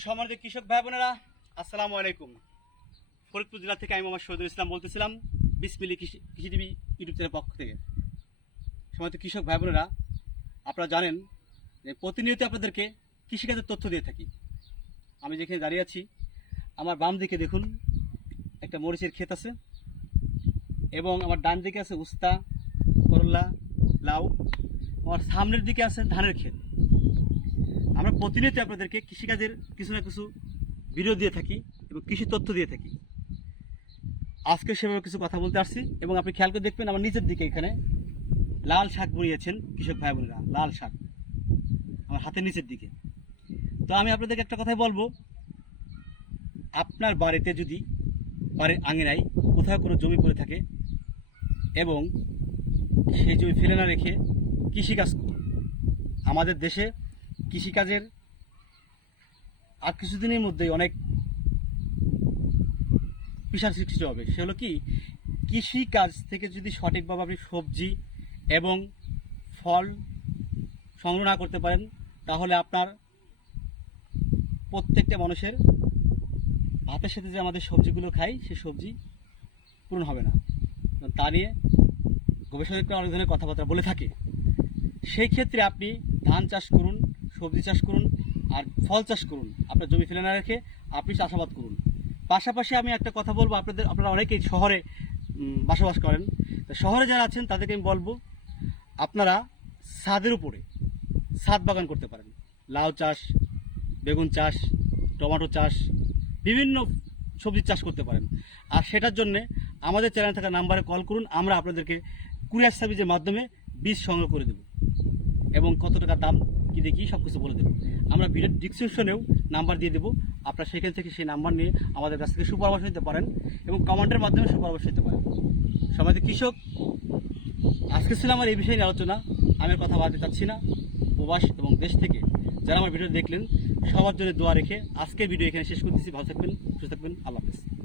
সম্মানিত কৃষক ভাই বোনেরা আসসালামু আলাইকুম। ফরিদপুর জেলা থেকে আমি মোহাম্মদ শহীদুল ইসলাম বলতেছিলাম বিসমিলি কৃষি কৃষি টিভি ইউটিউব চ্যানেলের পক্ষ থেকে। সম্মানিত কৃষক ভাই বোনেরা আপনারা জানেন যে প্রতিনিয়ত আপনাদেরকে কৃষিকাজের তথ্য দিয়ে থাকি। আমি যেখানে দাঁড়িয়ে আছি, আমার বাম দিকে দেখুন, একটা মরিচের ক্ষেত আছে, এবং আমার ডান দিকে আছে উস্তা, করলা, লাউ, আমার সামনের দিকে আছে ধানের ক্ষেত। প্রতিনিয়ত আপনাদেরকে কৃষিকাজের কিছু না কিছু ভিডিও দিয়ে থাকি এবং কৃষি তথ্য দিয়ে থাকি। আজকে সেভাবে কিছু কথা বলতে আসছি এবং আপনি খেয়াল করে দেখবেন আমার নিচের দিকে এখানে লাল শাক বুড়িয়েছেন কৃষক ভাই বোনেরা, লাল শাক। আমার হাতের নিচের দিকে। তো আমি আপনাদেরকে একটা কথাই বলব, আপনার বাড়িতে যদি বাড়ির আঙিনায় কোথাও কোনো জমি পড়ে থাকে এবং সেই জমি ফেলে না রেখে কৃষিকাজ করুন। আমাদের দেশে কৃষিকাজের আর কিছুদিনের মধ্যেই অনেক বিশাল সৃষ্টি হবে। সে হলো কি? কৃষিকাজ থেকে যদি সঠিকভাবে আপনি সবজি এবং ফল সংগ্রহ না করতে পারেন, তাহলে আপনার প্রত্যেকটা মানুষের ভাতের সাথে যে আমাদের সবজিগুলো খাই, সে সবজি পূরণ হবে না। তা নিয়ে গবেষকরা অনেক ধরনের কথাবার্তা বলে থাকে। সেই ক্ষেত্রে আপনি ধান চাষ করুন সবজি চাষ করুন আর ফল চাষ করুন। আপনার জমি ফেলে না রেখে আপনি চাষাবাদ করুন। পাশাপাশি আমি একটা কথা বলব, আপনাদের আপনারা অনেকেই শহরে বসবাস করেন। তো শহরে যারা আছেন, তাদেরকে আমি বলব, আপনারা ছাদের উপরে ছাদ বাগান করতে পারেন। লাউ চাষ, বেগুন চাষ, টমেটো চাষ, বিভিন্ন সবজি চাষ করতে পারেন। আর সেটার জন্য আমাদের চ্যানেল থাকা নাম্বারে কল করুন, আমরা আপনাদেরকে কুরিয়ার সার্ভিসের মাধ্যমে বীজ সংগ্রহ করে দেবো। এবং কত টাকা দাম কি দেখি সব কিছু বলে দেবো। আমরা ভিডিও ডিসক্রিপশনেও নাম্বার দিয়ে দেবো। আপনারা সেখান থেকে সেই নাম্বার নিয়ে আমাদের কাছ থেকে সুপরামর্শ নিতে পারেন এবং কমেন্টের মাধ্যমে সুপরামর্শ নিতে পারেন। সমাজে কৃষক, আজকে ছিল আমার এই বিষয়ে নিয়ে আলোচনা। আমি কথা বাড়তে চাচ্ছি না। প্রবাস এবং দেশ থেকে যারা আমার ভিডিও দেখলেন, সবার জন্য দোয়া রেখে আজকের ভিডিও এখানে শেষ করতেছি। ভালো থাকবেন, সুস্থ থাকবেন। আল্লাহ হাফেজ।